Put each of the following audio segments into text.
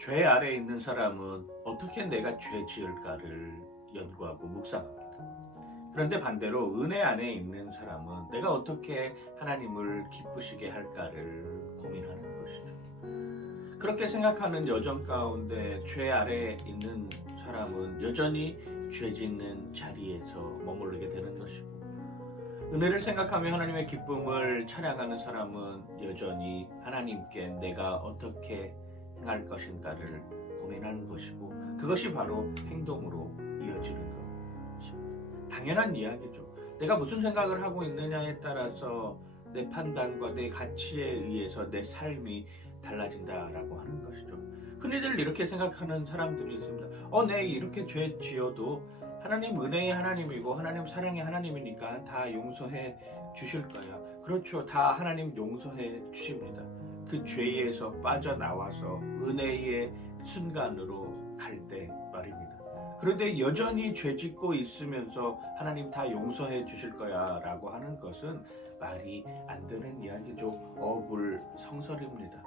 죄 아래에 있는 사람은 어떻게 내가 죄 지을까를 연구하고 묵상합니다. 그런데 반대로 은혜 안에 있는 사람은 내가 어떻게 하나님을 기쁘시게 할까를 고민하는 것이죠. 그렇게 생각하는 여정 가운데 죄 아래에 있는 사람은 여전히 죄 짓는 자리에서 머무르게 되는 것이고, 은혜를 생각하며 하나님의 기쁨을 찬양하는 사람은 여전히 하나님께 내가 어떻게 행할 것인가를 고민하는 것이고, 그것이 바로 행동으로 이어지는 것입니다. 당연한 이야기죠. 내가 무슨 생각을 하고 있느냐에 따라서 내 판단과 내 가치에 의해서 내 삶이 달라진다라고 하는 것이죠. 흔히들 이렇게 생각하는 사람들이 있습니다. 내 이렇게 죄 지어도 하나님 은혜의 하나님이고 하나님 사랑의 하나님이니까 다 용서해 주실 거야. 그렇죠. 다 하나님 용서해 주십니다. 그 죄에서 빠져나와서 은혜의 순간으로 갈 때 말입니다. 그런데 여전히 죄 짓고 있으면서 하나님 다 용서해 주실 거야 라고 하는 것은 말이 안 되는 이야기죠. 어불성설입니다.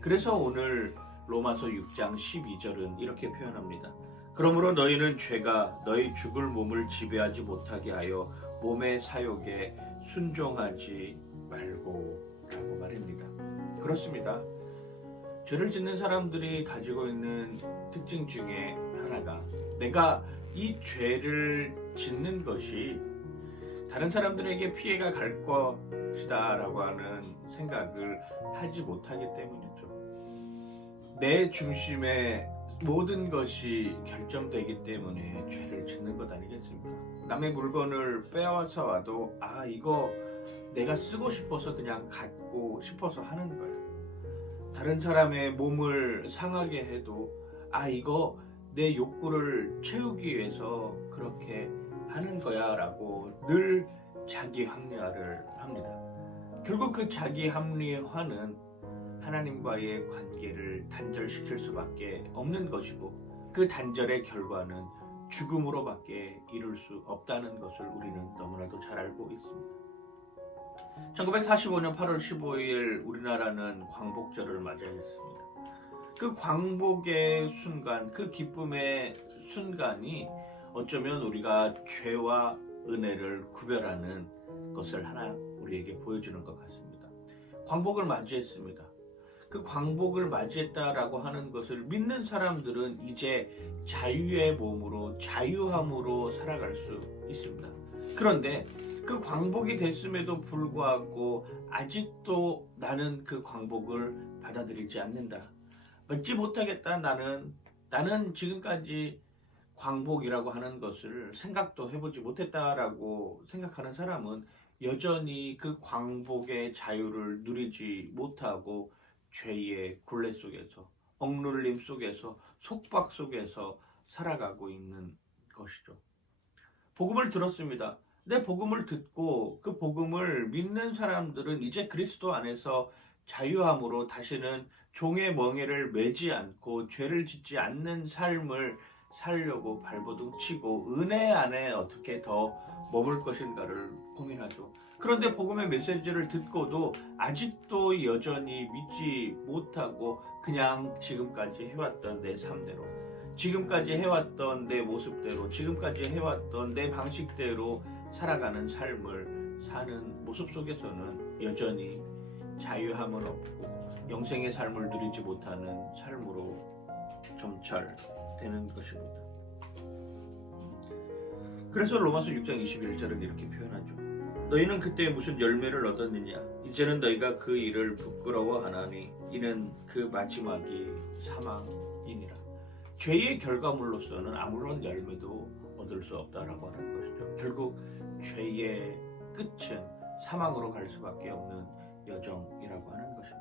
그래서 오늘 로마서 6장 12절은 이렇게 표현합니다. 그러므로 너희는 죄가 너희 죽을 몸을 지배하지 못하게 하여 몸의 사욕에 순종하지 말고 라고 말입니다. 그렇습니다. 죄를 짓는 사람들이 가지고 있는 특징 중에 하나가, 내가 이 죄를 짓는 것이 다른 사람들에게 피해가 갈 것이다 라고 하는 생각을 하지 못하기 때문이죠. 내 중심에 모든 것이 결정되기 때문에 죄를 짓는 것 아니겠습니까? 남의 물건을 빼앗아 와도 이거 내가 쓰고 싶어서 그냥 갖고 싶어서 하는 거예요. 다른 사람의 몸을 상하게 해도 이거 내 욕구를 채우기 위해서 그렇게 하는 거야 라고 늘 자기 합리화를 합니다. 결국 그 자기 합리화는 하나님과의 관계를 단절시킬 수밖에 없는 것이고, 그 단절의 결과는 죽음으로밖에 이룰 수 없다는 것을 우리는 너무나도 잘 알고 있습니다. 1945년 8월 15일 우리나라는 광복절을 맞이했습니다. 그 광복의 순간, 그 기쁨의 순간이 어쩌면 우리가 죄와 은혜를 구별하는 것을 하나 우리에게 보여주는 것 같습니다. 광복을 맞이했습니다. 그 광복을 맞이했다라고 하는 것을 믿는 사람들은 이제 자유의 몸으로, 자유함으로 살아갈 수 있습니다. 그런데 그 광복이 됐음에도 불구하고 아직도 나는 그 광복을 받아들이지 않는다. 믿지 못하겠다. 나는 지금까지 광복이라고 하는 것을 생각도 해보지 못했다라고 생각하는 사람은 여전히 그 광복의 자유를 누리지 못하고 죄의 굴레 속에서, 억눌림 속에서, 속박 속에서 살아가고 있는 것이죠. 복음을 들었습니다. 내 복음을 듣고 그 복음을 믿는 사람들은 이제 그리스도 안에서 자유함으로 다시는 종의 멍에를 매지 않고 죄를 짓지 않는 삶을 살려고 발버둥 치고 은혜 안에 어떻게 더 머물 것인가를 고민하죠. 그런데 복음의 메시지를 듣고도 아직도 여전히 믿지 못하고 그냥 지금까지 해왔던 내 삶대로, 지금까지 해왔던 내 모습대로, 지금까지 해왔던 내 방식대로 살아가는 삶을 사는 모습 속에서는 여전히 자유함은 없고 영생의 삶을 누리지 못하는 삶으로 점철되는 것입니다. 그래서 로마서 6장 21절은 이렇게 표현하죠. 너희는 그때 무슨 열매를 얻었느냐? 이제는 너희가 그 일을 부끄러워하나니 이는 그 마지막이 사망이니라. 죄의 결과물로서는 아무런 열매도 얻을 수 없다라고 하는 것이죠. 결국 죄의 끝은 사망으로 갈 수밖에 없는 여정이라고 하는 것입니다.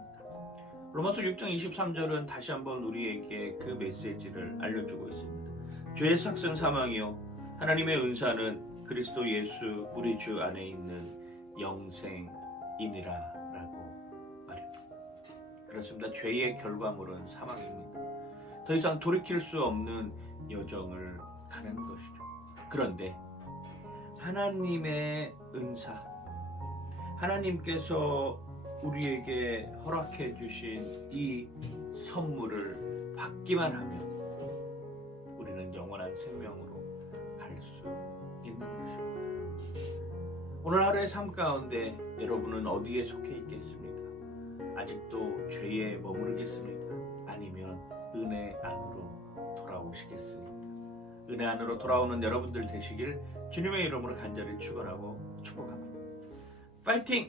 로마서 6장 23절은 다시 한번 우리에게 그 메시지를 알려주고 있습니다. 죄의 삭은 사망이요 하나님의 은사는 그리스도 예수 우리 주 안에 있는 영생이니라 라고 말입니다. 그렇습니다. 죄의 결과물은 사망입니다. 더 이상 돌이킬 수 없는 여정을 가는 것이죠. 그런데 하나님의 은사, 하나님께서 우리에게 허락해 주신 이 선물을 받기만 하면 우리는 영원한 생명으로 갈 수 있는 것입니다. 오늘 하루의 삶 가운데 여러분은 어디에 속해 있겠습니까? 아직도 죄에 머무르겠습니까? 아니면 은혜 안으로 돌아오시겠습니까? 은혜 안으로 돌아오는 여러분들 되시길 주님의 이름으로 간절히 축원하고 축복합니다. 파이팅!